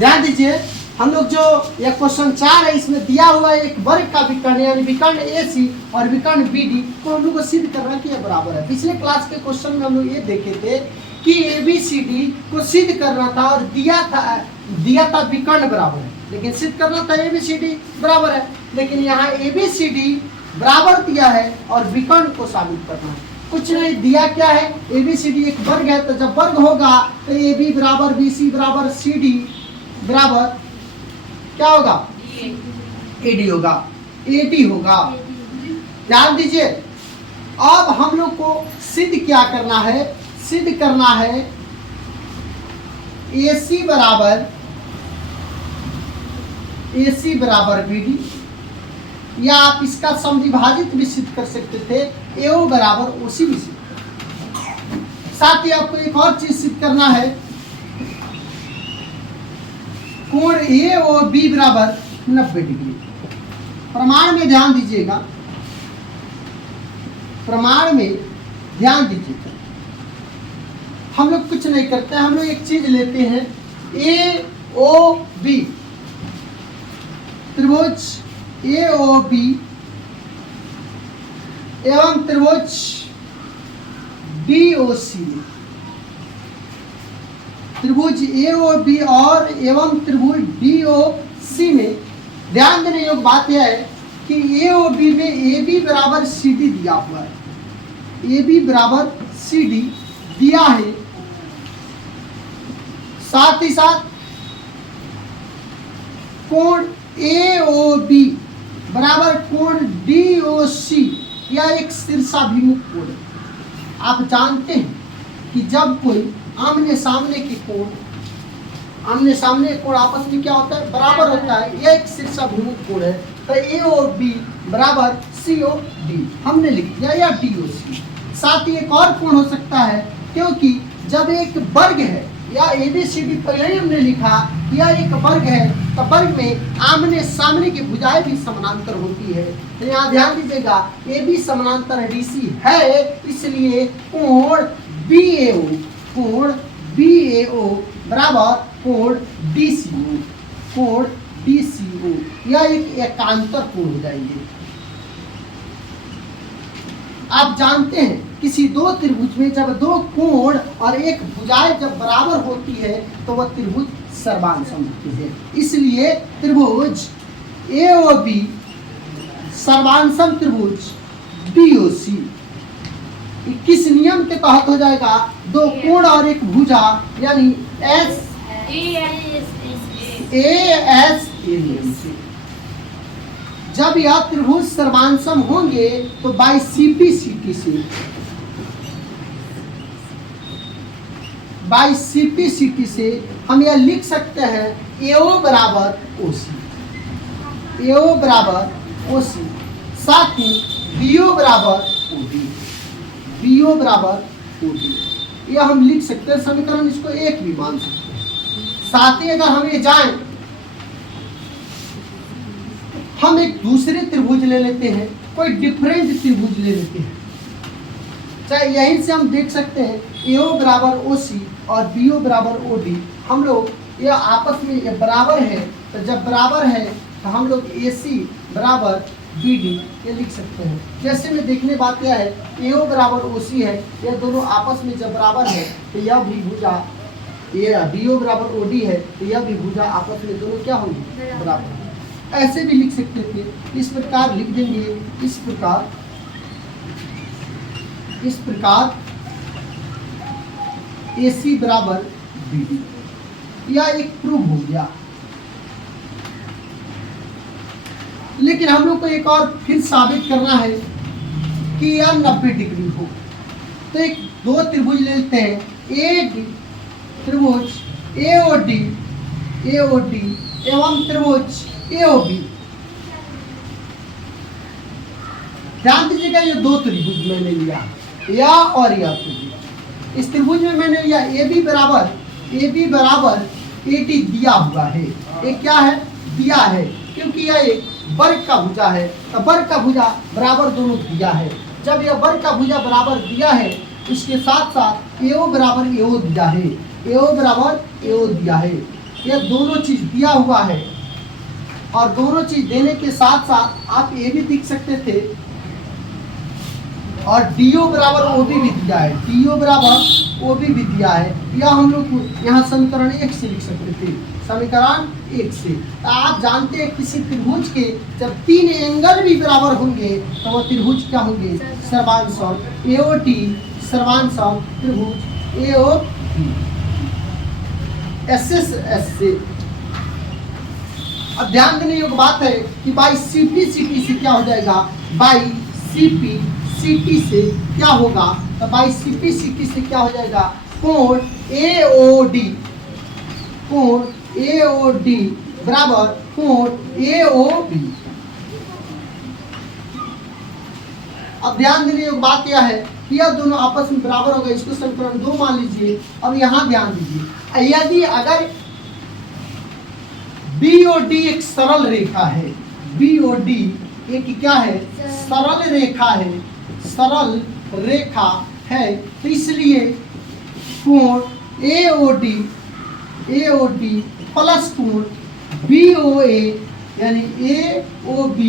ध्यान दीजिए, हम लोग जो ये क्वेश्चन 4 है इसमें दिया हुआ है एक वर्ग का विकर्ण यानी विकर्ण AC और विकर्ण BD को हम लोग को सिद्ध करना कि ये बराबर है। पिछले क्लास के क्वेश्चन में हम लोग ये देखे थे कि ABCD को सिद्ध करना था और दिया था विकर्ण बराबर है, लेकिन सिद्ध करना था ABCD बराबर है, लेकिन यहाँ ABCD बराबर दिया है और विकर्ण को साबित करना है। कुछ नहीं दिया, क्या है ABCD एक वर्ग है, तो जब वर्ग होगा तो AB बराबर BC बराबर CD बराबर क्या होगा AD होगा, AD होगा। ध्यान दीजिए, अब हम लोग को सिद्ध क्या करना है, सिद्ध करना है AC बराबर BD, या आप इसका समविभाजित भी सिद्ध कर सकते थे, AO बराबर OC भी सिद्ध कर। साथ ही आपको एक और चीज सिद्ध करना है, कोण AOB बराबर 90 डिग्री। प्रमाण में ध्यान दीजिएगा, प्रमाण में ध्यान दीजिएगा, हम लोग कुछ नहीं करते, हम लोग एक चीज लेते हैं AOB, त्रिभुज AOB एवं त्रिभुज DOC, त्रिभुज AOB और एवं त्रिभुज DOC में ध्यान देने योग्य बात यह है कि AOB में AB बराबर CD दिया हुआ है, AB बराबर CD दिया है, साथ ही साथ कोण AOB बराबर कोण DOC यह एक शीर्षाभिमुख कोण है। आप जानते हैं कि जब कोई आमने सामने के कोण आपस में क्या होता है, बराबर होता है, यह एक शीर्षाभिमुख कोण है। तो AOB बराबर COD हमने लिख दिया या DOC। साथ ही एक और कोण हो सकता है, क्योंकि जब एक वर्ग है या ABCD पहले ही हमने लिखा या एक वर्ग है, तो वर्ग में आमने सामने की भुजाएं भी समानांतर होती है। तो यहाँ ध्यान दीजिएगा, AB समानांतर DC है, इसलिए कोण BAO बराबर कोण DCO यह एक एकांतर कोण हो जाएंगे। आप जानते हैं किसी दो त्रिभुज में जब दो कोण और एक भुजाएं जब बराबर होती है तो वह त्रिभुज सर्वांसम होती है। इसलिए त्रिभुज AOB सर्वांसम त्रिभुज DOC किस नियम के तहत हो जाएगा, दो कोण और एक भुजा यानी ASA नियम से। जब यह त्रिभुज सर्वांसम होंगे तो बाई CP से हम यह लिख सकते हैं AO बराबर OC, साथ ही BO बराबर OD यह हम लिख सकते हैं समीकरण, इसको एक भी मान सकते हैं। साथ ही अगर हम ये जाएं, हम एक दूसरे त्रिभुज ले लेते हैं, कोई डिफरेंट त्रिभुज ले लेते हैं, चाहे यहीं से हम देख सकते हैं AO बराबर OC और BO बराबर OD, हम लोग यह आपस में ये बराबर है, तो जब बराबर है तो हम लोग AC बराबर BD ये लिख सकते हैं। जैसे में देखने बात यह है, AO बराबर OC है, यह दोनों आपस में जब बराबर है तो यह भी भुजा, ये BO बराबर OD है, तो यह भी भुजा आपस में दोनों क्या होंगी, बराबर। ऐसे भी लिख सकते थे, इस प्रकार लिख देंगे, इस प्रकार AC बराबर BD, यह एक प्रूफ हो गया। लेकिन हम लोग को एक और फिर साबित करना है कि यह 90 डिग्री हो, तो एक दो त्रिभुज लेते हैं, त्रिभुज AOD एवं त्रिभुज AOB। ध्यान दीजिएगा, ये दो त्रिभुज मैंने लिया, या और या त्रिभुज। इस त्रिभुज में मैंने लिया AB बराबर AD दिया हुआ है, ये क्या है, दिया है, क्योंकि यह एक वर्ग का भुजा है, तो वर्ग का भुजा बराबर दोनों दिया है। जब यह वर्ग का भुजा बराबर दिया है, उसके साथ साथ AO बराबर AO दिया है, AO बराबर AO दिया है, ये दोनों चीज दिया हुआ है और दोनों चीज देने के साथ साथ आप ये भी लिख सकते थे और डीओ बराबर ओबी भी दिया है, डीओ बराबर ओबी भी दिया है, या हम लोग यहाँ समीकरण 1 से लिख सकते थे, समीकरण 1 से। तो आप जानते हैं किसी त्रिभुज के जब 3 एंगल भी बराबर होंगे तो वो त्रिभुज क्या होंगे, सर्वांशक। एओटी सर्वांशक त्रिभुज एओबी एसएस एस से। अब ध्यान देने योग्य बात है कि बाई सीपी सीटी से क्या हो जाएगा, बाई सीपी सीटी से क्या होगा, तो बाई सीपी सीटी से क्या हो जाएगा, कोण एओडी, कोण एओडी बराबर कोण एओबी। अब ध्यान देने योग्य बात यह है कि यह दोनों आपस में बराबर हो गए, इसको समीकरण 2 मान लीजिए। अब यहाँ ध्यान दीजिए, यदि अगर BOD एक सरल रेखा है, BOD एक क्या है, सरल रेखा है, सरल रेखा है, तो इसलिए कोण AOD प्लस कोण BOA यानी AOB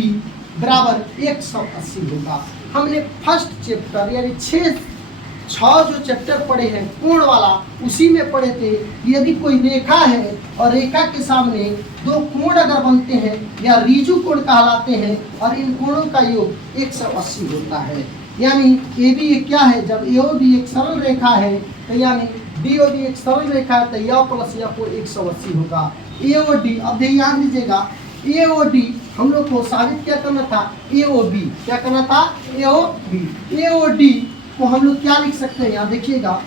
बराबर 180 होगा। हमने फर्स्ट चैप्टर यानी 6 जो चैप्टर पढ़े हैं कोण वाला, उसी में पढ़े थे यदि कोई रेखा है और रेखा के सामने 2 कोण अगर बनते हैं या रीजु कोण कहलाते हैं और इन कोणों का योग 180 होता है। यानी ए बी क्या है, जब AOB एक सरल रेखा है तो यानी DOB एक सरल रेखा है तो यह प्लस यह को 180 होगा। AOD, अब ध्यान दीजिएगा, AOD हम लोग को साबित क्या करना था, AOB क्या करना था, AOD को हम लोग क्या लिख सकते हैं, यहाँ देखिएगा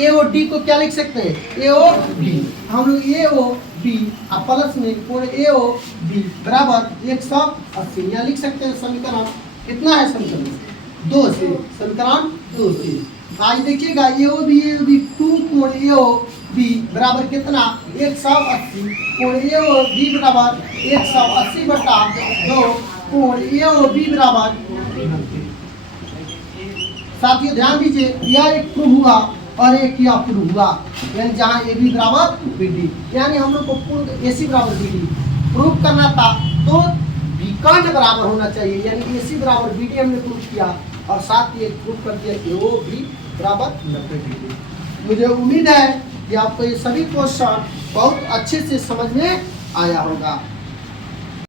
AOD को क्या लिख सकते हैं, AOB। हम लोग AOB और प्लस में कोण AOB बराबर 180 यहाँ लिख सकते हैं। समीकरण कितना है, समीकरण 2 से, समीकरण 2 से। आज देखिएगा AOB 2 कोण AOB बराबर कितना, 180, कोण AOB बराबर 180 बटा 2, कोण AOB बराबर 90। साथियों ध्यान दीजिए, यह एक प्रूव हुआ और एक यह प्रूव हुआ, यानी जहाँ AB बराबर BD, यानी हम लोग को AC बराबर BD प्रूव करना था तो विकर्ण बराबर होना चाहिए, यानी AC बराबर BD हमने प्रूव किया और साथ ही प्रूव कर दिया AOB बराबर 90 डिग्री। मुझे उम्मीद है कि आपको ये सभी क्वेश्चन बहुत अच्छे से समझ में आया होगा।